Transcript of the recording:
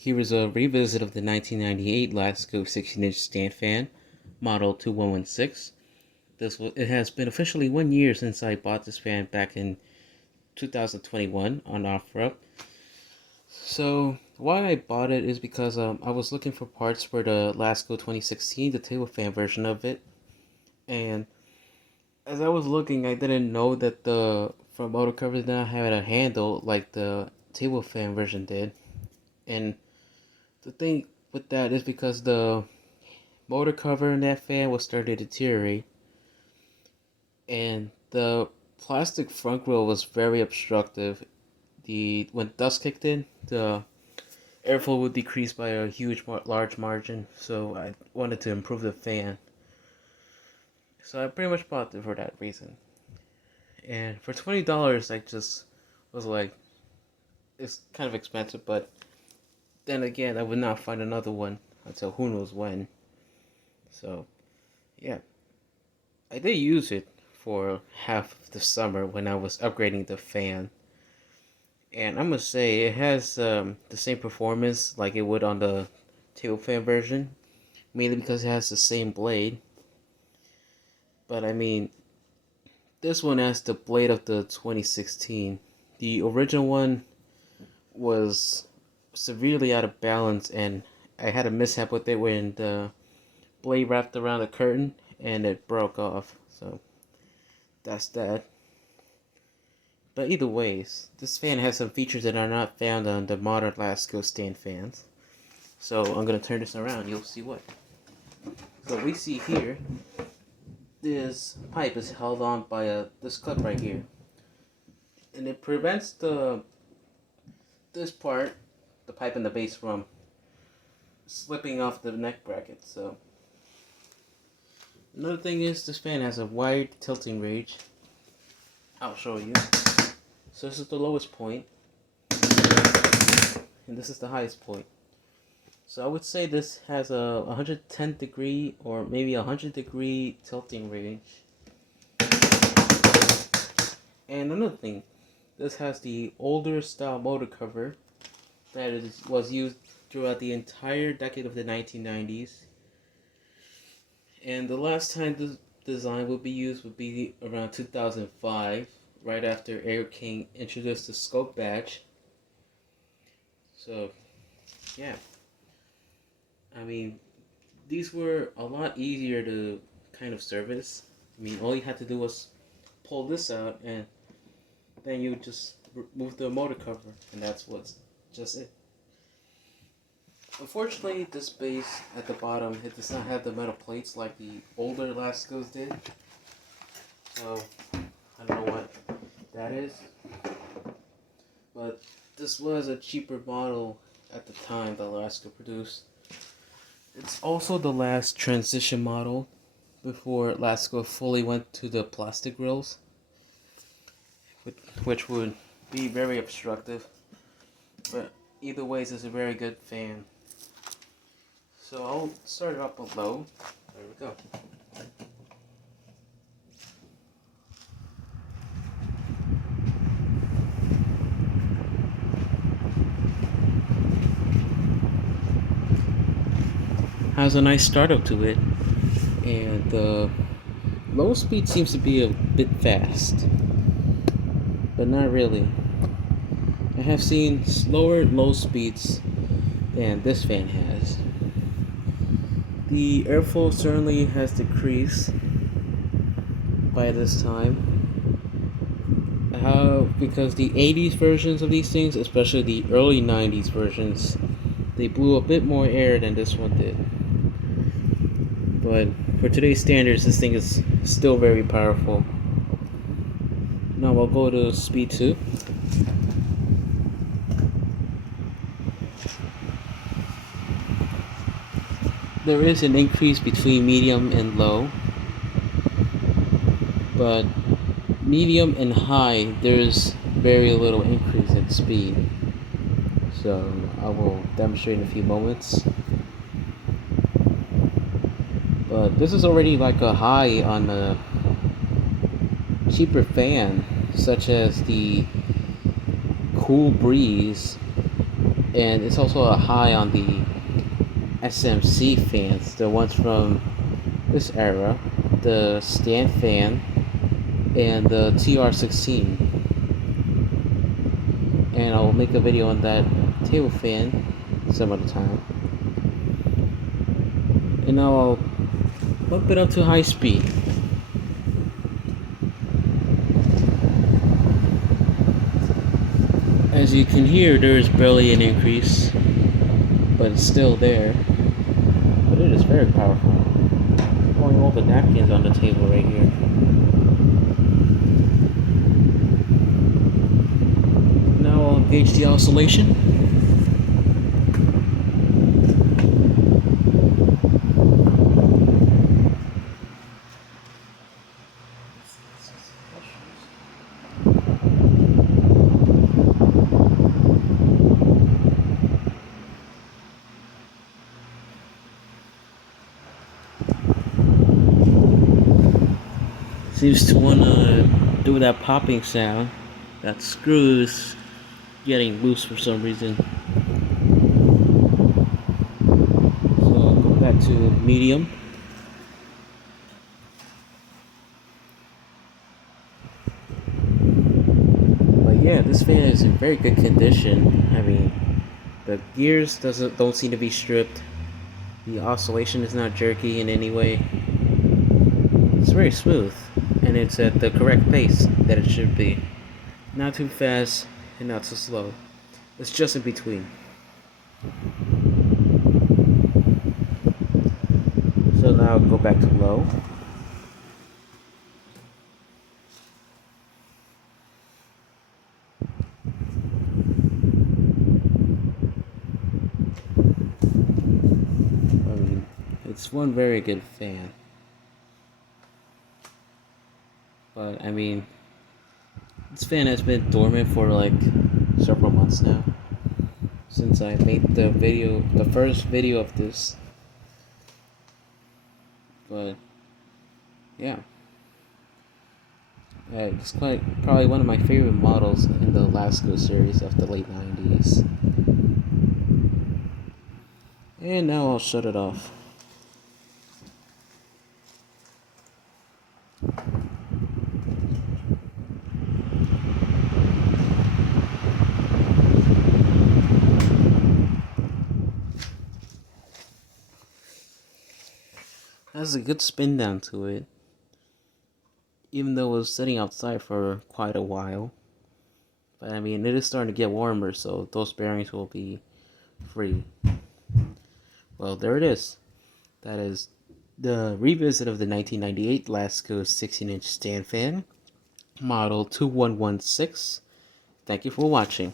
Here is a revisit of the 1998 Lasko 16-inch stand fan, model 2116. It has been officially 1 year since I bought this fan back in 2021 on offerup. So why I bought it is because I was looking for parts for the Lasko 2016, the table fan version of it, and as I was looking, I didn't know that the front motor cover did not have a handle like the table fan version did, and the thing with that is because the motor cover in that fan was starting to deteriorate, and the plastic front grill was very obstructive. When dust kicked in, the airflow would decrease by a large margin. So I wanted to improve the fan. So I pretty much bought it for that reason. And for $20, I just was like, it's kind of expensive, but then again, I would not find another one until who knows when. So, yeah. I did use it for half of the summer when I was upgrading the fan. And I must say, it has the same performance like it would on the table fan version. Mainly because it has the same blade. But I mean, this one has the blade of the 2016. The original one was severely out of balance, and I had a mishap with it when the blade wrapped around the curtain and it broke off. So that's that. But either ways, this fan has some features that are not found on the modern Lasko stand fans. So I'm going to turn this around, you'll see what. So we see here, this pipe is held on by this clip right here. And it prevents this part, the pipe in the base, from slipping off the neck bracket. So another thing is this fan has a wide tilting range. I'll show you. So this is the lowest point, and this is the highest point. So I would say this has a 110 degree or maybe 100 degree tilting range. And another thing, this has the older style motor cover that was used throughout the entire decade of the 1990s. And the last time this design would be used would be around 2005, right after Air King introduced the scope badge. So, yeah. I mean, these were a lot easier to kind of service. I mean, all you had to do was pull this out, and then you would just remove the motor cover, and that's what's just it. Unfortunately, this base at the bottom, it does not have the metal plates like the older Laskos did. So, I don't know what that is. But this was a cheaper model at the time that Lasko produced. It's also the last transition model before Lasko fully went to the plastic grills, which would be very obstructive. But either ways, it's a very good fan. So I'll start it up below. There we go. Has a nice startup to it, and the low speed seems to be a bit fast, but not really. I have seen slower low speeds than this fan has. The airflow certainly has decreased by this time. Because the 80s versions of these things, especially the early 90s versions, they blew a bit more air than this one did. But for today's standards, this thing is still very powerful. Now I'll go to speed 2. There is an increase between medium and low, but medium and high, there's very little increase in speed. So I will demonstrate in a few moments. But this is already like a high on a cheaper fan, such as the Cool Breeze And it's also a high on the SMC fans, the ones from this era, the stand fan, and the TR16. And I'll make a video on that table fan some other time. And now I'll bump it up to high speed. As you can hear, there is barely an increase, but it's still there. But it is very powerful. Pouring all the napkins on the table right here. Now I'll gauge the oscillation. Seems to want to do that popping sound. That screw is getting loose for some reason. So I'll go back to medium. But yeah, this fan is in very good condition. I mean, the gears don't seem to be stripped. The oscillation is not jerky in any way. It's very smooth, and it's at the correct pace that it should be. Not too fast and not too slow. It's just in between. So now go back to low. I mean, it's one very good fan. But I mean, this fan has been dormant for like several months now. Since I made the first video of this. But yeah. It's probably one of my favorite models in the Lasko series of the late 90s. And now I'll shut it off. Has a good spin down to it, even though it was sitting outside for quite a while. But I mean, it is starting to get warmer, so those bearings will be free. Well, there it is. That is the revisit of the 1998 Lasko 16-inch stand fan, model 2116. Thank you for watching.